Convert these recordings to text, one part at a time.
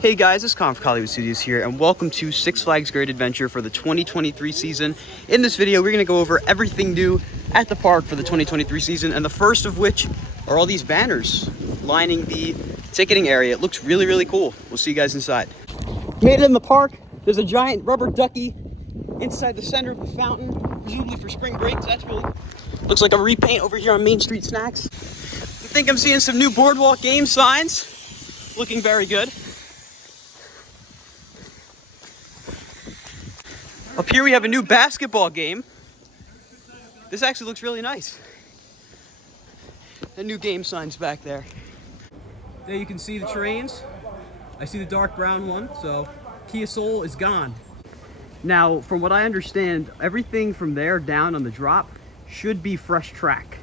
Hey guys, it's Con from Hollywood Studios here, and welcome to Six Flags Great Adventure for the 2023 season. In this video, we're going to go over everything new at the park for the 2023 season, and the first of which are all these banners lining the ticketing area. It looks really, really cool. We'll see you guys inside. Made it in the park. There's a giant rubber ducky inside the center of the fountain, presumably for spring break. So that's really looks like a repaint over here on Main Street Snacks. I think I'm seeing some new boardwalk game signs. Looking very good. Up here we have a new basketball game. This actually looks really nice. The new game signs back there. There you can see the trains. I see the dark brown one, so Kia Soul is gone. Now, from what I understand, everything from there down on the drop should be fresh track.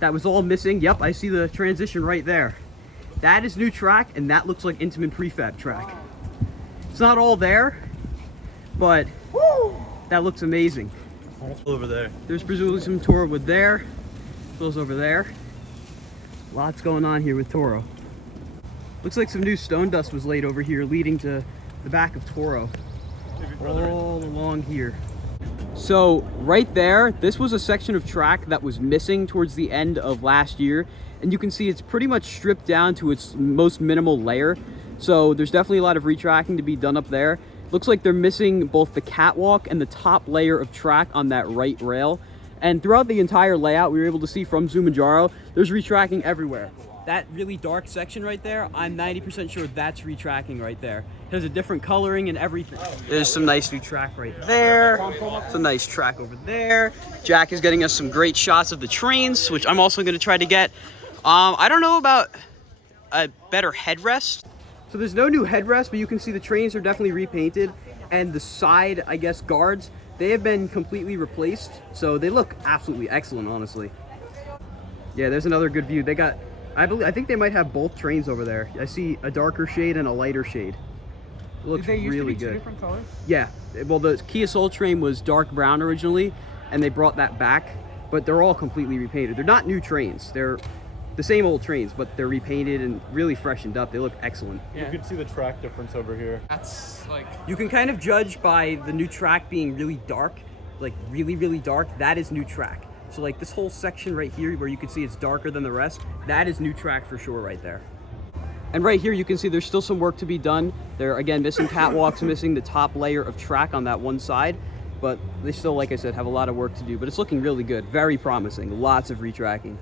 That was all missing. Yep, I see the transition right there. That is new track, and that looks like Intamin prefab track. It's not all there, but that looks amazing. Over there. There's presumably some Toro wood there. Goes over there. Lots going on here with Toro. Looks like some new stone dust was laid over here, leading to the back of Toro. All along here. So right there, this was a section of track that was missing towards the end of last year. And you can see it's pretty much stripped down to its most minimal layer. So there's definitely a lot of retracking to be done up there. Looks like they're missing both the catwalk and the top layer of track on that right rail. And throughout the entire layout, we were able to see from Zumanjaro, there's retracking everywhere. That really dark section right there, I'm 90% sure that's retracking right there. It has a different coloring and everything. There's some nice new track right there. Some nice track over there. Jack is getting us some great shots of the trains, which I'm also gonna try to get. I don't know about a better headrest. So there's no new headrest, but you can see the trains are definitely repainted, and the side, I guess, guards, they have been completely replaced. So they look absolutely excellent, honestly. Yeah, there's another good view. They got, I think they might have both trains over there. I see a darker shade and a lighter shade. It looks really good. Two different colors? Yeah, well, the Kia Soul train was dark brown originally, and they brought that back, but they're all completely repainted. They're not new trains. They're the same old trains, but they're repainted and really freshened up. They look excellent. Yeah. You can see the track difference over here. That's like, you can kind of judge by the new track being really dark, like really, really dark. That is new track. So like this whole section right here where you can see it's darker than the rest, that is new track for sure right there. And right here you can see there's still some work to be done. They're again missing catwalks, missing the top layer of track on that one side, but they still, like I said, have a lot of work to do, but it's looking really good, very promising, lots of retracking.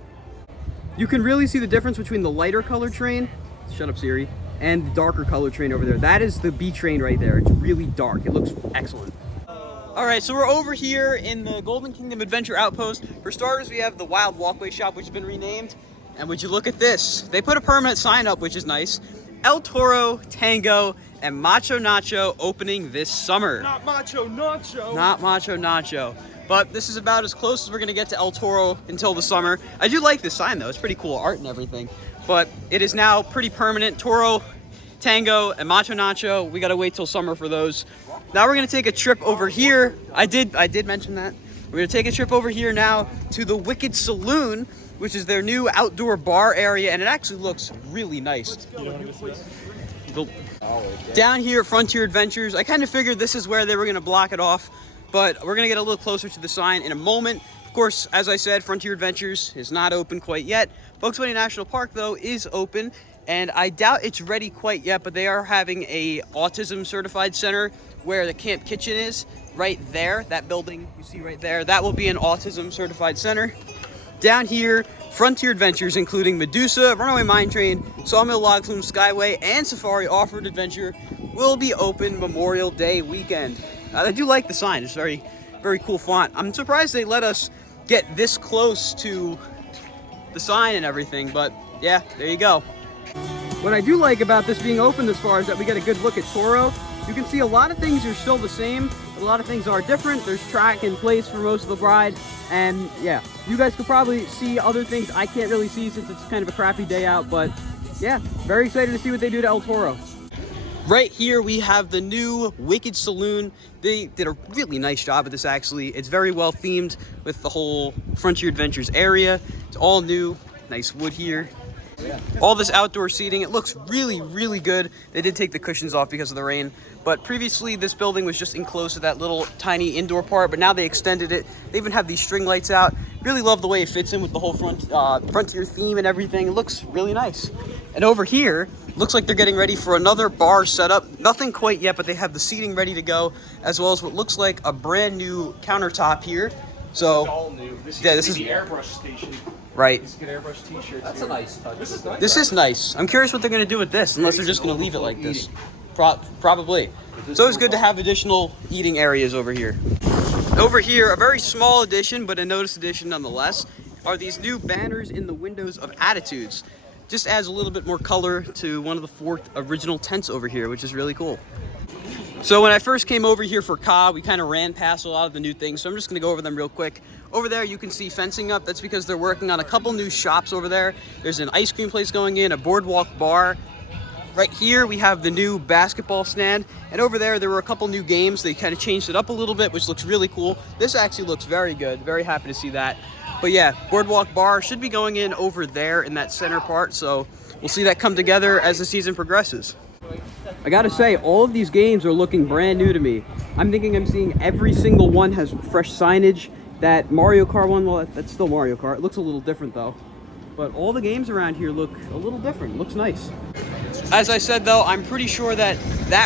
You can really see the difference between the lighter color train, shut up Siri, and the darker color train over there. That is the B train right there. It's really dark. It looks excellent. All right, so we're over here in the Golden Kingdom Adventure Outpost. For starters, we have the Wild Walkway shop, which has been renamed. And would you look at this? They put a permanent sign up, which is nice. El Toro, Tango, and Macho Nacho opening this summer. Not Macho Nacho. Not Macho Nacho. But this is about as close as we're gonna get to El Toro until the summer. I do like this sign though, it's pretty cool art and everything. But it is now pretty permanent. Toro, Tango, and Macho Nacho, we gotta wait till summer for those. Now we're gonna take a trip over here. I did mention that. We're gonna take a trip over here now to the Wicked Saloon, which is their new outdoor bar area, and it actually looks really nice. Down here at Frontier Adventures, I kind of figured this is where they were gonna block it off, but we're gonna get a little closer to the sign in a moment. Of course, as I said, Frontier Adventures is not open quite yet. Bugs Bunny National Park, though, is open, and I doubt it's ready quite yet, but they are having a autism certified center where the camp kitchen is, right there. That building you see right there, that will be an autism certified center. Down here, Frontier Adventures, including Medusa, Runaway Mine Train, Sawmill Log Flume Skyway, and Safari Off-Road Adventure will be open Memorial Day weekend. I do like the sign. It's very, very cool font. I'm surprised they let us get this close to the sign and everything, but yeah, there you go. What I do like about this being open this far is that we get a good look at Toro. You can see a lot of things are still the same, but a lot of things are different. There's track in place for most of the ride, and yeah, you guys could probably see other things I can't really see since it's kind of a crappy day out, but yeah, very excited to see what they do to El Toro. Right here we have the new Wicked Saloon. They did a really nice job at this actually. It's very well themed with the whole Frontier Adventures area. It's all new, nice wood here. All this outdoor seating, it looks really, really good. They did take the cushions off because of the rain, but previously this building was just enclosed to that little tiny indoor part, but now they extended it. They even have these string lights out. Really love the way it fits in with the whole Frontier theme and everything. It looks really nice. And over here, looks like they're getting ready for another bar setup. Nothing quite yet, but they have the seating ready to go, as well as what looks like a brand new countertop here. So, It's all new. This this is the airbrush station. right. You get airbrush t-shirts. That's here. a nice touch. This is nice. This is nice. I'm curious what they're going to do with this, unless they're just going to leave it like this. Probably. It's always good to have additional eating areas over here. Over here, a very small addition, but a notice addition nonetheless, are these new banners in the windows of Attitudes. Just adds a little bit more color to one of the 4 original tents over here, which is really cool. So when I first came over here for COD, we kind of ran past a lot of the new things, so I'm just going to go over them real quick. Over there, you can see fencing up. That's because they're working on a couple new shops over there. There's an ice cream place going in, a boardwalk bar. Right here, we have the new basketball stand. And over there were a couple new games. They kind of changed it up a little bit, which looks really cool. This actually looks very good. Very happy to see that. But yeah, boardwalk bar should be going in over there in that center part. So we'll see that come together as the season progresses. I gotta say, all of these games are looking brand new to me. I'm thinking I'm seeing every single one has fresh signage. That Mario Kart one, well, that's still Mario Kart. It looks a little different though. But all the games around here look a little different. It looks nice. As I said though, I'm pretty sure that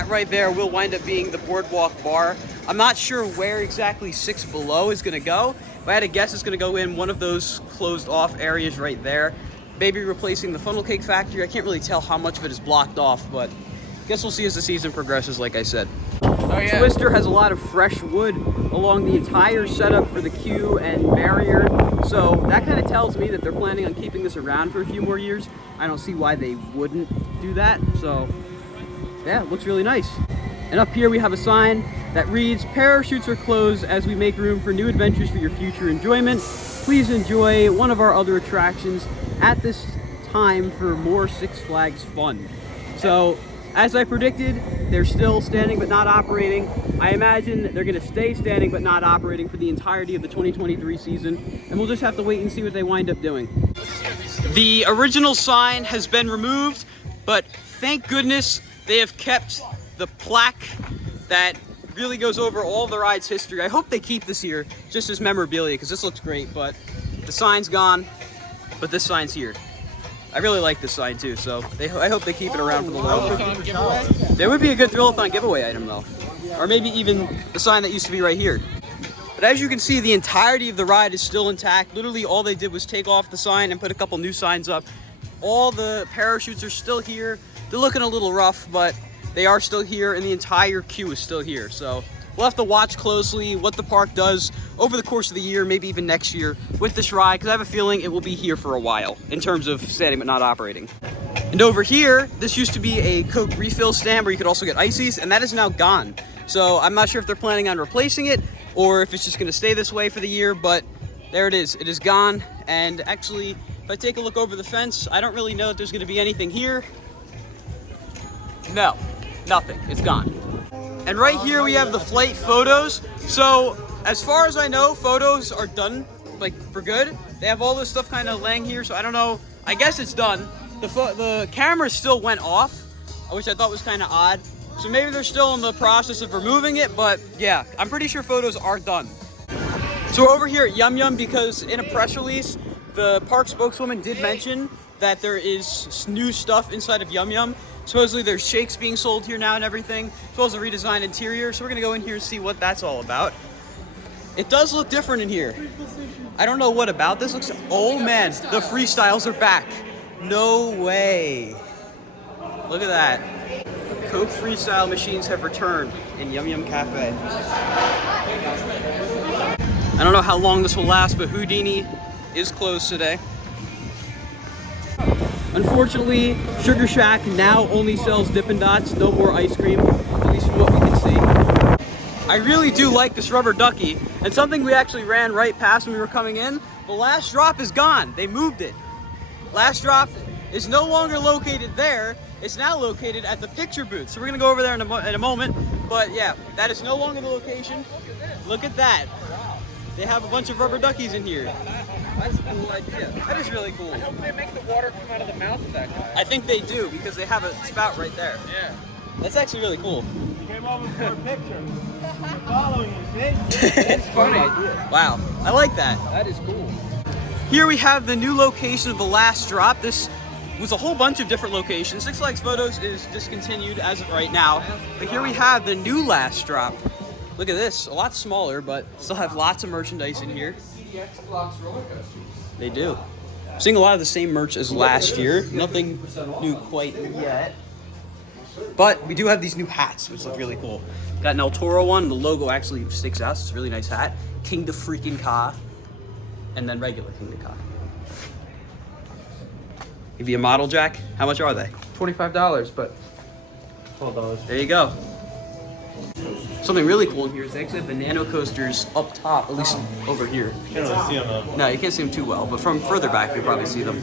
right there will wind up being the boardwalk bar. I'm not sure where exactly 6 Below is gonna go. If I had to guess, it's gonna go in one of those closed off areas right there. Maybe replacing the funnel cake factory. I can't really tell how much of it is blocked off, but I guess we'll see as the season progresses, like I said. Oh, yeah. Twister has a lot of fresh wood along the entire setup for the queue and barrier. So that kind of tells me that they're planning on keeping this around for a few more years. I don't see why they wouldn't do that. So yeah, it looks really nice. And up here we have a sign that reads, "Parachutes are closed as we make room for new adventures for your future enjoyment. Please enjoy one of our other attractions at this time for more Six Flags fun." So as I predicted, they're still standing but not operating. I imagine they're going to stay standing but not operating for the entirety of the 2023 season, and we'll just have to wait and see what they wind up doing. The original sign has been removed, but thank goodness they have kept the plaque that really goes over all the ride's history. I hope they keep this here just as memorabilia, because this looks great, but the sign's gone, but this sign's here. I really like this sign too, so I hope they keep it around for the long run. There would be a good Thrill-a-thon giveaway item though. Or maybe even the sign that used to be right here. But as you can see, the entirety of the ride is still intact. Literally all they did was take off the sign and put a couple new signs up. All the parachutes are still here. They're looking a little rough, but they are still here, and the entire queue is still here. So we'll have to watch closely what the park does over the course of the year, maybe even next year with this ride, because I have a feeling it will be here for a while in terms of standing but not operating. And over here, this used to be a Coke refill stand where you could also get ices, and that is now gone. So I'm not sure if they're planning on replacing it or if it's just gonna stay this way for the year, but there it is. It is gone. And actually, if I take a look over the fence, I don't really know if there's gonna be anything here. No, nothing, it's gone. And right here we have the flight photos. So as far as I know, photos are done, like for good. They have all this stuff kind of laying here, so I don't know. I guess it's done. The camera still went off, which I thought was kind of odd. So maybe they're still in the process of removing it, but yeah, I'm pretty sure photos are done. So we're over here at Yum Yum because in a press release, the park spokeswoman did mention that there is new stuff inside of Yum Yum. Supposedly there's shakes being sold here now and everything, as well as a redesigned interior. So we're gonna go in here and see what that's all about. It does look different in here. I don't know what about this looks. Oh man, the freestyles are back. No way. Look at that. Coke freestyle machines have returned in Yum Yum Cafe. I don't know how long this will last, but Houdini is closed today. Unfortunately, Sugar Shack now only sells Dippin' Dots, no more ice cream, at least from what we can see. I really do like this rubber ducky, and something we actually ran right past when we were coming in, the last drop is gone. They moved it. Last drop is no longer located there. It's now located at the picture booth. So we're gonna go over there in a moment, but yeah, that is no longer the location. Look at that. They have a bunch of rubber duckies in here. That's a cool idea. That is really cool. I hope they make the water come out of the mouth of that guy. I think they do because they have a spout right there. Yeah. That's actually really cool. He came over for a picture. Following you, see? It's funny. Wow, I like that. That is cool. Here we have the new location of the last drop. This was a whole bunch of different locations. Six Flags Photos is discontinued as of right now. But here we have the new last drop. Look at this, a lot smaller, but still have lots of merchandise in here. CDX blocks roller coasters. They do. I'm seeing a lot of the same merch as last year. Nothing new quite yet. But we do have these new hats, which look really cool. Got an El Toro one. The logo actually sticks out. It's a really nice hat. King the freaking Ka. And then regular King the Ka. Give you a model, Jack. How much are they? $25, but $12. There you go. Something really cool in here is they actually have the nano coasters up top, at least over here. You can't really see them though. No, you can't see them too well, but from further back, you'll probably see them.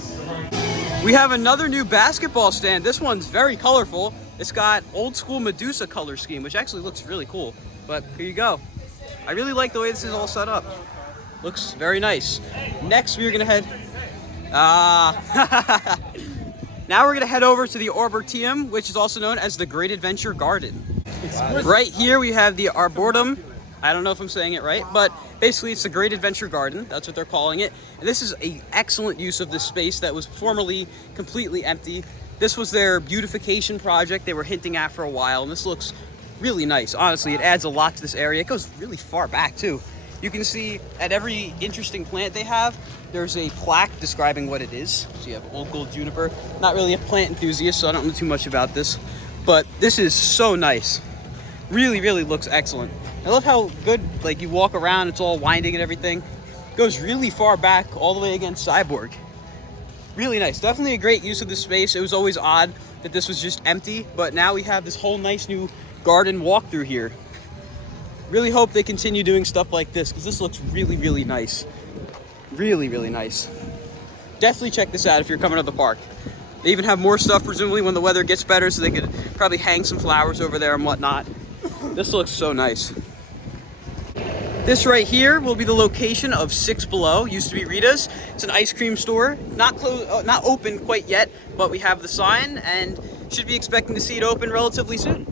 We have another new basketball stand. This one's very colorful. It's got old school Medusa color scheme, which actually looks really cool. But here you go. I really like the way this is all set up. Looks very nice. Next, we're gonna head. Now we're gonna head over to the Arboretum, which is also known as the Great Adventure Garden. Right here we have the Arboretum. I don't know if I'm saying it right, but basically it's the Great Adventure Garden. That's what they're calling it. And this is an excellent use of this space that was formerly completely empty. This was their beautification project they were hinting at for a while, and this looks really nice. Honestly, it adds a lot to this area. It goes really far back too. You can see at every interesting plant they have, there's a plaque describing what it is. So you have old gold juniper. Not really a plant enthusiast, so I don't know too much about this, but this is so nice. Really, really looks excellent. I love how good, like, you walk around, it's all winding and everything. It goes really far back, all the way against Cyborg. Really nice. Definitely a great use of this space. It was always odd that this was just empty, but now we have this whole nice new garden walkthrough here. Really hope they continue doing stuff like this, because this looks really, really nice. Really, really nice. Definitely check this out if you're coming to the park. They even have more stuff, presumably, when the weather gets better, so they could probably hang some flowers over there and whatnot. This looks so nice. This right here will be the location of Six Below. Used to be Rita's. It's an ice cream store. Not open quite yet, but we have the sign and should be expecting to see it open relatively soon.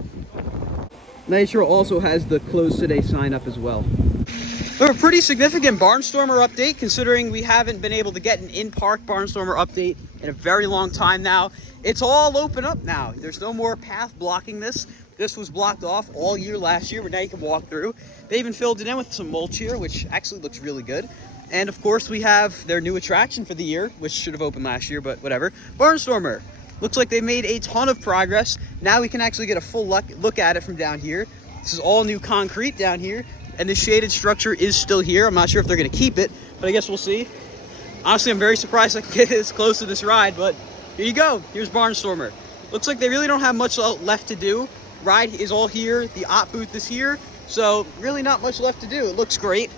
Nitro also has the closed today sign up as well. We have a pretty significant Barnstormer update, considering we haven't been able to get an in-park Barnstormer update in a very long time now. It's all open up now. There's no more path blocking this. This was blocked off all year last year, but now you can walk through. They even filled it in with some mulch here, which actually looks really good. And of course, we have their new attraction for the year, which should have opened last year, but whatever. Barnstormer. Looks like they made a ton of progress. Now we can actually get a full look at it from down here. This is all new concrete down here, and the shaded structure is still here. I'm not sure if they're gonna keep it, but I guess we'll see. Honestly, I'm very surprised I can get this close to this ride, but here you go. Here's Barnstormer. Looks like they really don't have much left to do. Ride is all here. The op booth is here, so really not much left to do. It looks great.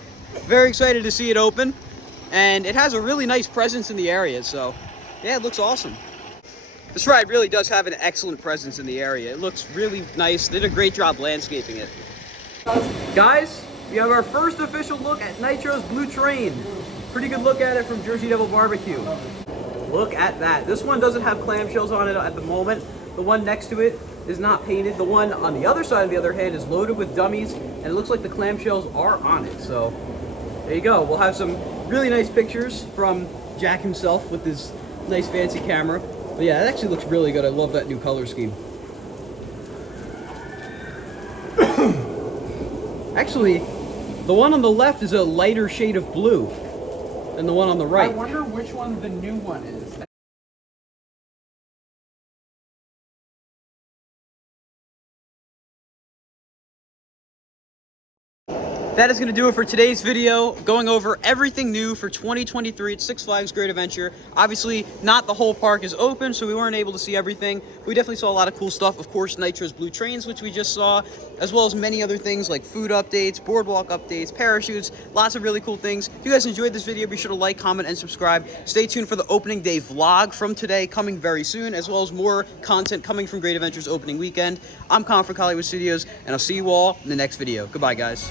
Very excited to see it open, and it has a really nice presence in the area, so yeah, it looks awesome. This ride really does have an excellent presence in the area. It looks really nice. They did a great job landscaping it. Guys, we have our first official look at Nitro's Blue Train. Pretty good look at it from Jersey Devil Barbecue. Look at that. This one doesn't have clamshells on it at the moment. The one next to it is not painted. The one on the other side, on the other hand, is loaded with dummies, and it looks like the clamshells are on it. So there you go. We'll have some really nice pictures from Jack himself with his nice fancy camera. But yeah, it actually looks really good. I love that new color scheme. Actually, the one on the left is a lighter shade of blue than the one on the right. I wonder which one the new one is. That is going to do it for today's video, going over everything new for 2023 at Six Flags Great Adventure. Obviously, not the whole park is open, so we weren't able to see everything. We definitely saw a lot of cool stuff. Of course, Nitro's Blue Trains, which we just saw, as well as many other things like food updates, boardwalk updates, parachutes, lots of really cool things. If you guys enjoyed this video, be sure to like, comment, and subscribe. Stay tuned for the opening day vlog from today, coming very soon, as well as more content coming from Great Adventure's opening weekend. I'm Colin from Hollywood Studios, and I'll see you all in the next video. Goodbye, guys.